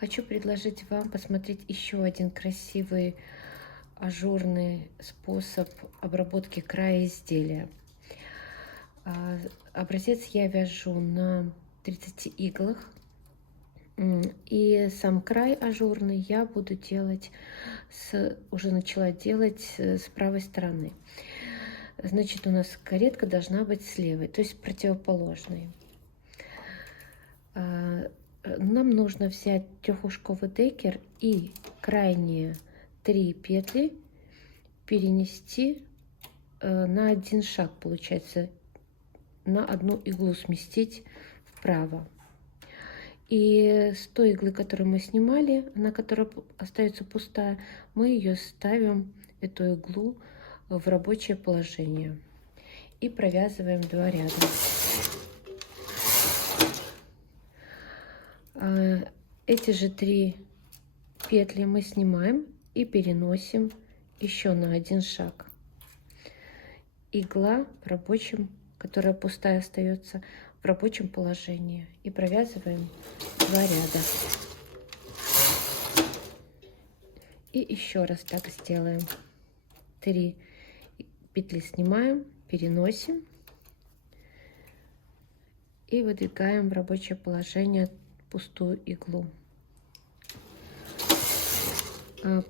Хочу предложить вам посмотреть еще один красивый ажурный способ обработки края изделия. Образец я вяжу на 30 иглах. И сам край ажурный я буду делать, уже начала делать с правой стороны. Значит, у нас каретка должна быть с левой, то есть противоположной. Нам нужно взять трехушковый декер и крайние 3 петли перенести на один шаг, получается, на одну иглу сместить вправо. И с той иглы, которую мы снимали, на которой остается пустая, мы ее ставим, эту иглу, в рабочее положение и провязываем 2 ряда. Эти же 3 петли мы снимаем и переносим еще на один шаг. Игла в рабочем, которая пустая остается, в рабочем положении, и провязываем 2 ряда. И еще раз так сделаем. 3 петли снимаем, переносим и выдвигаем в рабочее положение пустую иглу.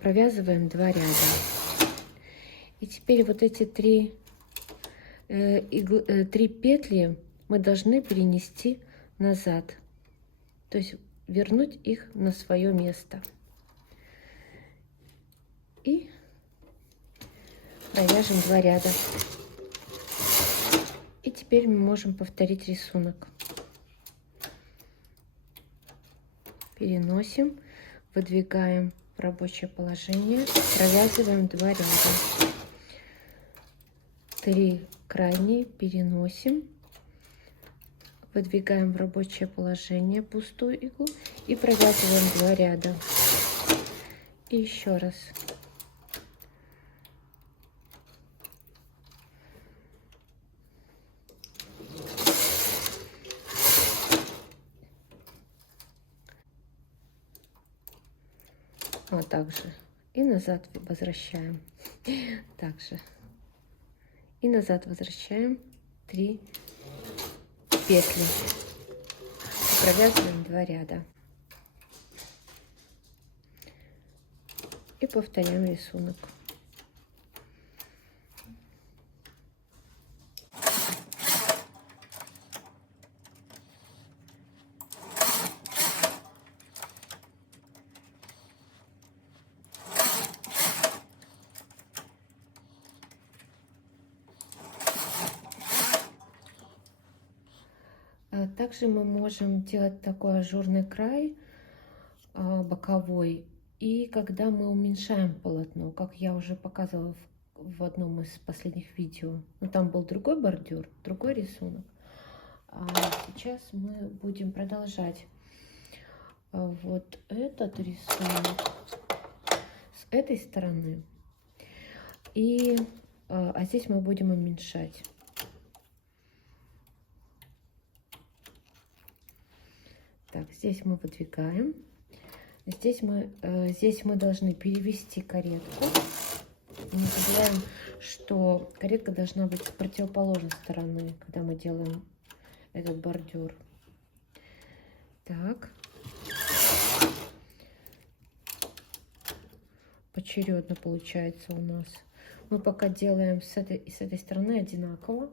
Провязываем 2 ряда. И теперь вот эти 3 петли мы должны перенести назад, то есть вернуть их на свое место. И провяжем 2 ряда. И теперь мы можем повторить рисунок. Переносим, выдвигаем в рабочее положение, провязываем 2 ряда. 3 крайние переносим, выдвигаем в рабочее положение пустую иглу и провязываем 2 ряда. И еще раз. Вот так же. И назад возвращаем. Также. И назад возвращаем 3 петли. Провязываем 2 ряда. И повторяем рисунок. Также мы можем делать такой ажурный край боковой, и когда мы уменьшаем полотно, как я уже показывала в одном из последних видео. Но там был другой бордюр, другой рисунок. А сейчас мы будем продолжать вот этот рисунок с этой стороны, а здесь мы будем уменьшать. Так, здесь мы выдвигаем. Здесь мы должны перевести каретку. Не забываем, что каретка должна быть с противоположной стороны, когда мы делаем этот бордюр. Так. Поочередно получается у нас. Мы пока делаем с этой стороны одинаково.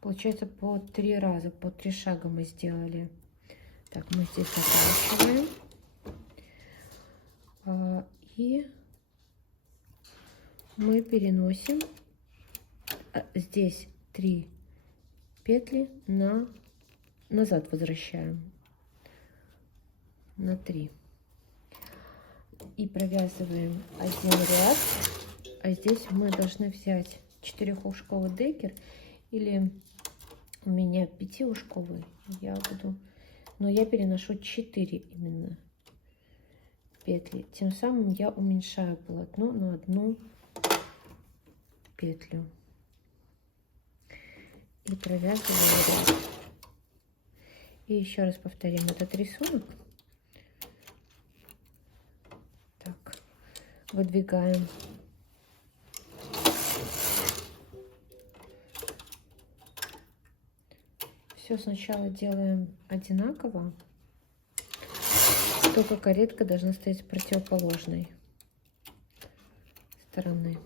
Получается по 3 раза, по 3 шага мы сделали. Так, мы здесь заканчиваем. И мы переносим здесь 3 петли назад возвращаем на 3 и провязываем 1 ряд. А здесь мы должны взять 4-ушковый декер или у меня 5-ушковый, я буду, но я переношу 4 именно петли. Тем самым я уменьшаю полотно на 1 петлю и провязываю ряд. И еще раз повторим этот рисунок. Так, выдвигаем. Все сначала делаем одинаково, только каретка должна стоять с противоположной стороны.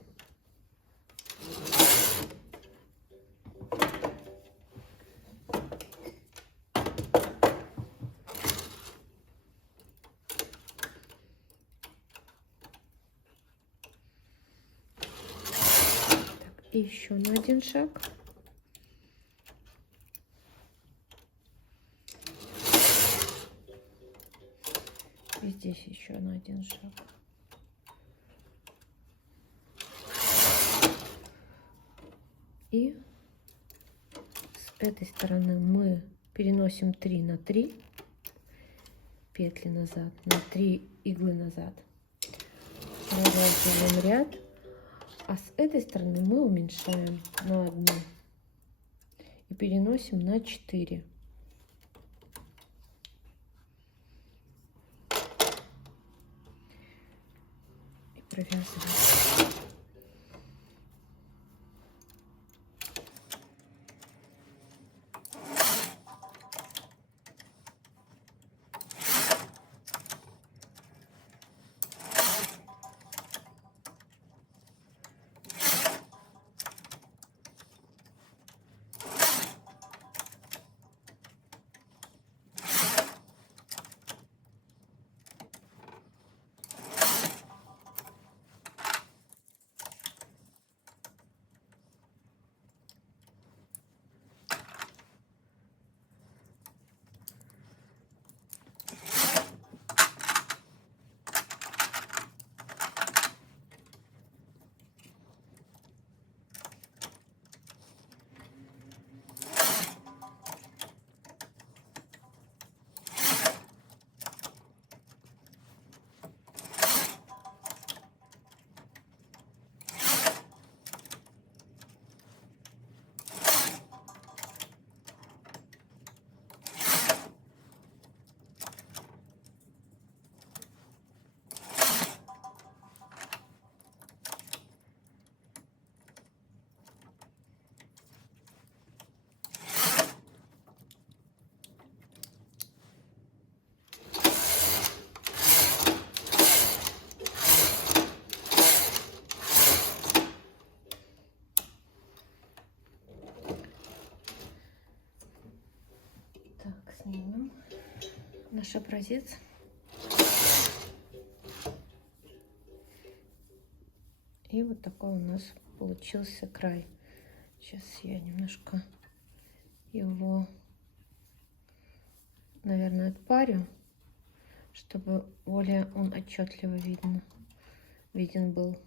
И еще на 1 шаг. И здесь еще на 1 шаг. И с этой стороны мы переносим 3 на 3 петли назад, на 3 иглы назад. Провязываем ряд. А с этой стороны мы уменьшаем на 1 и переносим на 4. И провязываем. Снимем наш образец. И вот такой у нас получился край. Сейчас я немножко его, наверное, отпарю, чтобы более он отчетливо виден был.